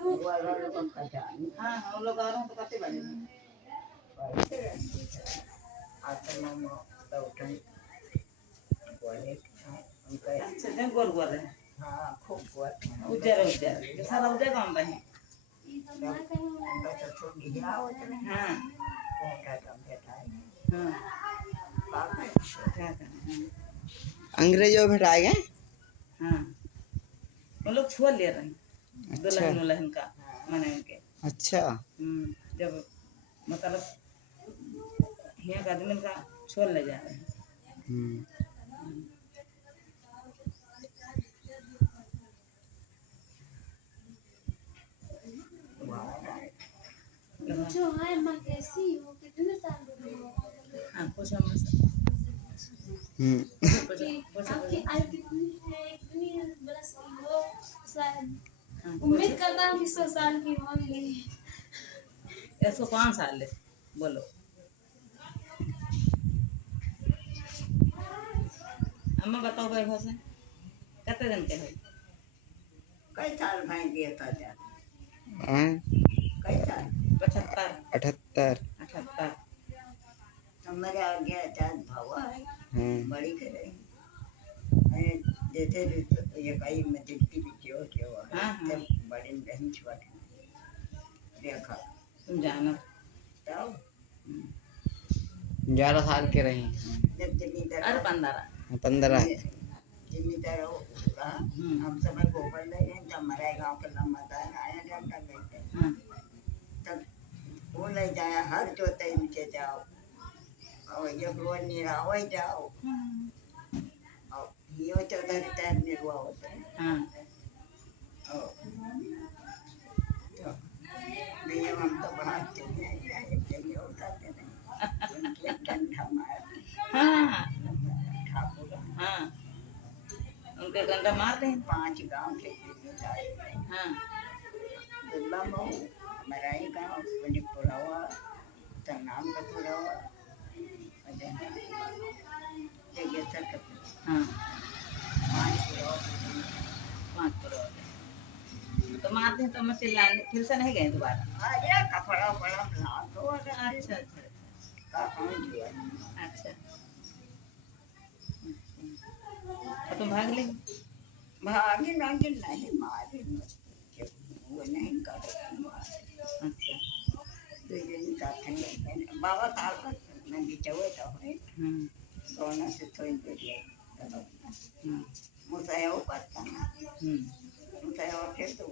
वाला लोग का जान हां हम लोग आ रहे हैं तो काते बने आता मम तो उठन बोले उनका अच्छा जन गोर गोर है हां खूब गोर उजर उजर के सारा उजर काम बने उनका तो गया होता है हां कोटा का बैठा है हां अंग्रेजों भेटाए गए। हाँ वो लोग छोड़ ले रहे हैं दुल्हन दुल्हन का माने उनके अच्छा जब मतलब यहाँ का आदमी का छोड़ ले जा रहे हैं जो है माँ कैसी हो कितने साल हाँ कुछ हम आपकी आयु कितनी है इतनी बरस की हो शायद उम्मीद करता हूँ कि 100 साल की होंगी 105 साल है बोलो अम्मा बताओ भाई भैया कितने दिन के है कई साल भाई दिया था जा कई साल 75 78 78 हमारे आगे आचार्य भावा है बड़ी करे जैसे ये कई मजलिटी भी क्यों तब बड़े नहीं छुआ देखा तुम जाना तब 11 साल के रहे जब जमींदार अरे 15 जमींदार होगा हम सब गोबर ले गए जब हमारे गांव के लम्बा आया जाता गए तब वो ले जाया हर जोते नीचे जाओ और ये रोज निराव जाओ और ये चौदह टाइम निरवा होता है हाँ तो नहीं हम तो बाहर चले आए चलिए उठाते नहीं उनके गंधा मारते हाँ ठाकुर हाँ उनके गंधा मारते हैं 5 गांव के जिम्मेदार हाँ दुर्ला मऊ हमारा ही गांव पुनिपुरा हुआ तनाम कपूरा हुआ हाँ 5 करोड़ तो मारते हैं तो मैं चिल्लाने फिर से नहीं गए दोबारा अरे कपड़ा बड़ा बना दो अच्छा अच्छा अच्छा तो तुम भाग ले भागे नहीं मारे वो नहीं कर अच्छा तो ये निकाल बाबा ताल मैं बिचवे तो है दोनों से थोड़ी देर मुझे वो पता मुझे वो फिर तो